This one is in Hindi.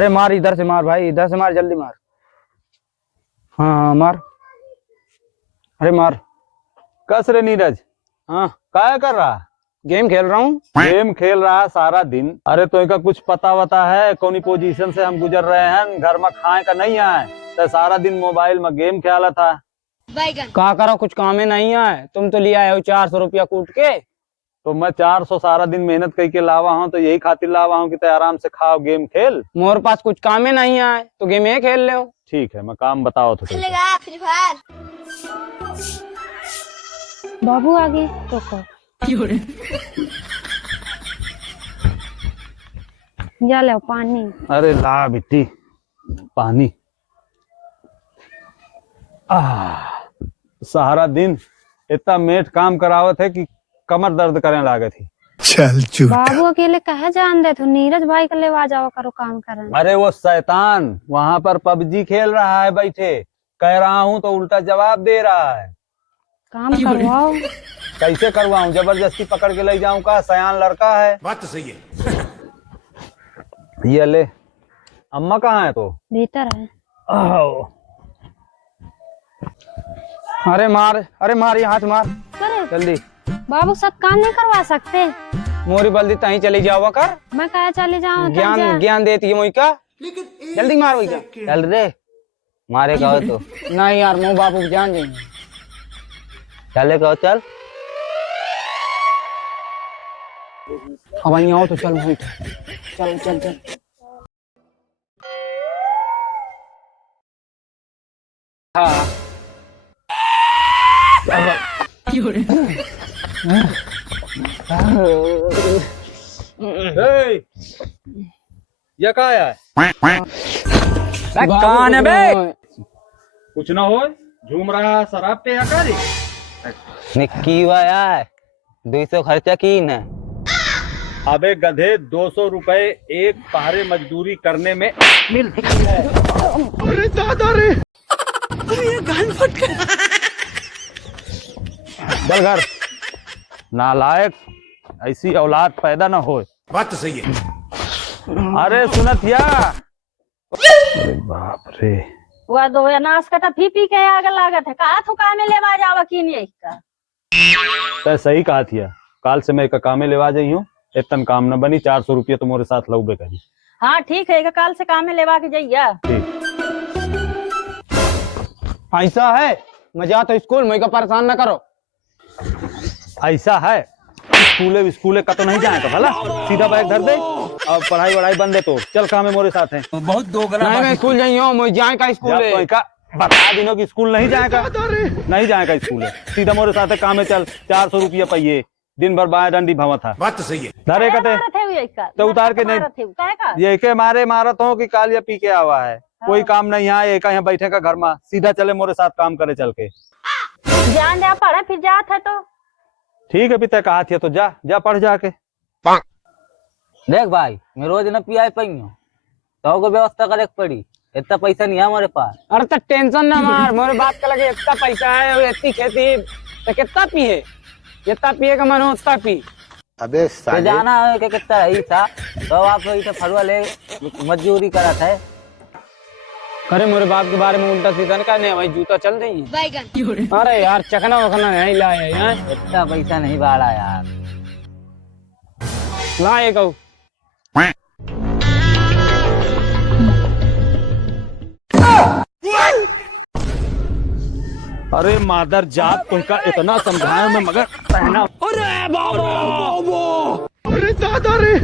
अरे मार, इधर से मार भाई, इधर से मार, जल्दी मार। हाँ हाँ मार, अरे मार। कस रे नीरज, हाँ क्या कर रहा? गेम खेल रहा हूँ। गेम खेल रहा है सारा दिन? अरे तो इनका कुछ पता वता है? कौनी पोजीशन से हम गुजर रहे हैं, घर में खाए का नहीं आए तो सारा दिन मोबाइल में गेम खेला था। कहा करो, कुछ काम में नहीं आए। तुम तो ले आए हो 400 रुपया कूट के। तो मैं 400 सारा दिन मेहनत करके लावा हूँ, तो यही खातिर लावा हूँ कि ते आराम से खाओ गेम खेल। मोर पास कुछ काम में नहीं आए तो गेम ये खेल ले हो। ठीक है, मैं काम बताओ तो। Free fire. बाबू आगे तो जा ले पानी। अरे ला बिट्टी पानी। सारा दिन इतना मेट काम करावत है कि कमर दर्द करने लागे थी। चल चूत। बाबू अकेले कहे जान दे, तो नीरज भाई का लेवा जाओ करो काम करने। अरे वो शैतान वहां पर पबजी खेल रहा है बैठे, कह रहा हूँ तो उल्टा जवाब दे रहा है। काम करवाओ। कैसे करवाऊं? जबरदस्ती पकड़ के ले जाऊं का? सयान लड़का है। बात तो सही है। ये ले। अम्मा कहाँ है? तो भीतर है। अरे मार, अरे मार, ये हाथ मार अरे जल्दी। बाबू साथ काम नहीं करवा सकते? मोरी बल्दी तहीं चली जाओ कर। मैं कहे चले जाऊँ? ज्ञान ज्ञान देती है मोई का। जल्दी मार वही का। चल रे, मारे कहो तो। नहीं यार, मोह बाबू जान जाएंगे। चले कहो चल। अब वहीं आओ तो चल मोई। चल चल चल। हाँ ये क्या है? कौन है बे? कुछ ना हो, झूम रहा शराब पे या रे? निक्की हुआ यार, 200 खर्चा की न। अबे गधे, 200 रुपए एक पहरे मजदूरी करने में मिलती है। अरे दादा रे, अरे ये गान फट गया। चल घर। नालायक, ऐसी औलाद पैदा ना हो। बात तो सही है। अरे सुनत या? अरे बाप रे। वह दो अनाज कटा पी पी के आगे लागत है। कहा थू कामे लेवा जावा की नहीं का? तो सही कहा थिया, काल से मैं एक कामे लेवा जाई हूँ। इतन काम न बनी, 400 रुपया तो मोरे साथ लौबे करी। हाँ ठीक है, काल से कामे लेवा के जाइया। ठीक। ऐसा है, मजा तो स्कूल में का परेशान ना करो। ऐसा है, स्कूले का तो नहीं जाए तो भला सीधा बैग धर दे और पढ़ाई वढ़ाई बंद है। तो चल कामे मोरे साथ है। बहुत दोगला। नहीं मैं स्कूल जाइयो, मुझे जाए का स्कूल जब है। तो का बता दिनों की स्कूल नहीं जाएगा, नहीं जाएगा स्कूल है। सीधा मोरे साथ है कामे चल। 400 रुपया पहिए, दिन भर बाएं डंडी भवा था। बात तो सही है। धरे कते तो उतार के नहीं, ये के मारे मारत हो कि कालिया पी के आवा है। कोई काम नहीं है, एक यहाँ बैठे का घर में। सीधा चले मोरे साथ काम करे चल के। जान जा पढ़े फिर जात है तो ठीक है, पिता कहा थी तो जा जा पढ़ जाके। देख भाई, मैं रोज न पियाए पइयो, तो को व्यवस्था करे पड़ी। इतना पैसा नहीं है हमारे पास। अरे तो टेंशन ना मार, मोरे बाप का लगे इतना पैसा है और इतनी खेती तो कितना पिए, जितना पिए का मन हो उतना पी। अबे तो जाना है कि कितना है था, तो आप इसे फरुआ ले मजदूरी करा था। अरे मोरे बाप के बारे में उल्टा सीधा का नहीं भाई, जूता चल रही है। अरे यार चखना वखना नहीं लाया यार, इतना पैसा नहीं बाड़ा यार। ला ये कहू। अरे मादर जात, तुमका इतना समझाया मैं मगर पहना। अरे बाबा, अरे दादा रे।